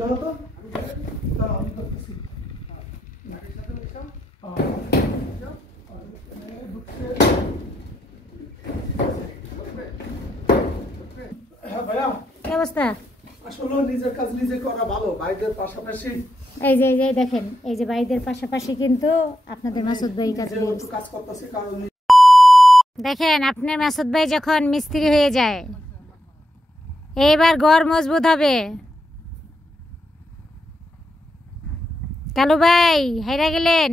দাও তো দাঁড়াও আমি করতেছি হ্যাঁ ভাইয়া কি অবস্থা? আসলে নিজের কাজ নিজে করা ভালো, ভাইদের পাশাপাশি এই যে দেখেন, এই যে ভাইদের পাশাপাশি কিন্তু আপনাদের মাসুদ ভাই কাজ করতেছে। কারণ দেখেন, আপনার মাসুদ ভাই যখন মিস্ত্রি হয়ে যায়, এইবার ঘর মজবুত হবে। কালু ভাই হেরা গেলেন,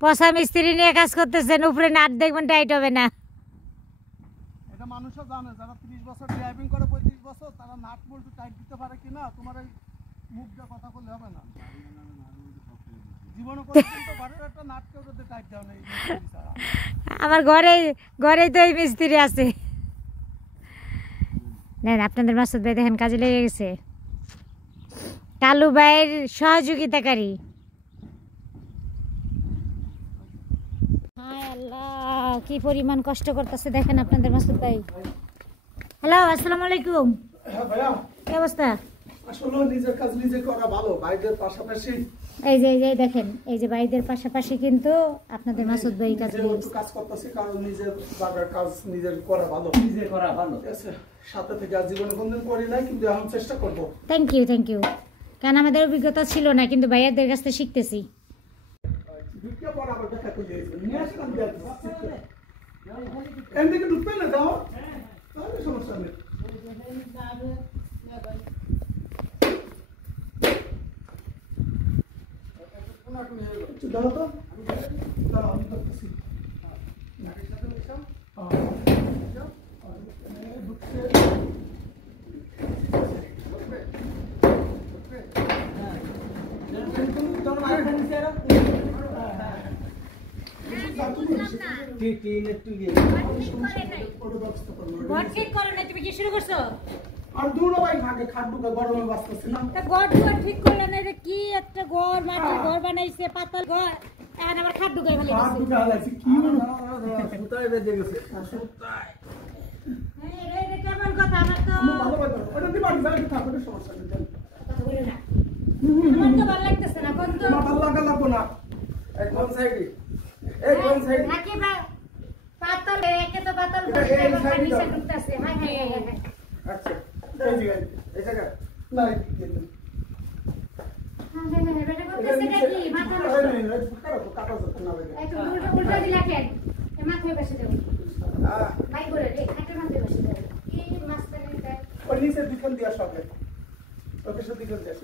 পচা মিস্ত্রি নিয়ে কাজ করতেছেন, উপরে নাট দেখবেন টাইট হবে না। এটা মানুষও জানে, যারা 30 বছর ড্রাইভিং করে 35 বছর, তারা নাট বল্টু টাইট দিতে পারে কিনা তোমার এই মুখ দিয়ে কথা বললে হবে না। জীবনে পর্যন্ত ঘরের একটা নাট কেউ যদি টাইট দাও না, আমার ঘরেই তো এই মিস্ত্রি আছে। নেন, আপনাদের মাসুদ ভাই দেখেন কাজে লেগে গেছে, কালু ভাইয়ের সহযোগিতাকারী। হায় আল্লাহ, কি পরিমাণ কষ্ট করতেছে দেখেন আপনাদের মাসুদ ভাই। হ্যালো, আসসালামু আলাইকুম। হ্যাঁ ভাইয়া, কি অবস্থা? আসলে নিজের কাজ নিজে করা ভালো, ভাইদের পাশাপাশি এই যে দেখেন, এই যে ভাইদের পাশাপাশি কিন্তু আপনাদের মাসুদ ভাই কাজ করতেছে। কারণ নিজের বাবার কাজ নিজের করা ভালো, নিজে করা ভালো। ঠিক আছে, সাথে থেকে আজ জীবনে কোনদিন করি নাই, কিন্তু এখন চেষ্টা করবো। Thank you. কারণ আমাদের অভিজ্ঞতা ছিল না, কিন্তু ভাইয়াদের কাছ থেকে শিখতেছি। এদিকে ঢুকবে না, যাও তাহলে সমস্যা নেই। দাও তো দাঁড়াও আমি করতেছি। তুমি কি শুরু করছো? আর দুটো ভাই থাকে খাট ঢুকা গরমে বাঁচতেছে না। ঘর ঠিক করলে না, কি একটা ঘর মাটির ঘর বানাইছে, পাতল ঘর, এখন আবার খাট ঢুকাই ফেলে খাট ঢুকা লাগছে কি হলো? সুতায় বেজে গেছে সুতায়। এটা কেমন কথা? আমার তো ভালো কথা, ওটা দিবা যাই থাকো, সমস্যা নেই। কথা বলে না, আমার তো ভালো লাগতেছে না। কোন তো ভালো লাগবো না। এই কোন সাইডে? এই কোন সাইডে? নাকি পাতল একে তো পাতল ঘর নিচে ঢুকতেছে। High high high high. আচ্ছা এই জায়গা না উল্টা দিলা কেন? মাথায় বসে দেবো ভাই করে রে, হাতের মাথায় বসে দেবো। কি মাস্টারে ওই নিচে দিকেন দিয়া সবে ওকে সব দিকেন দিয়া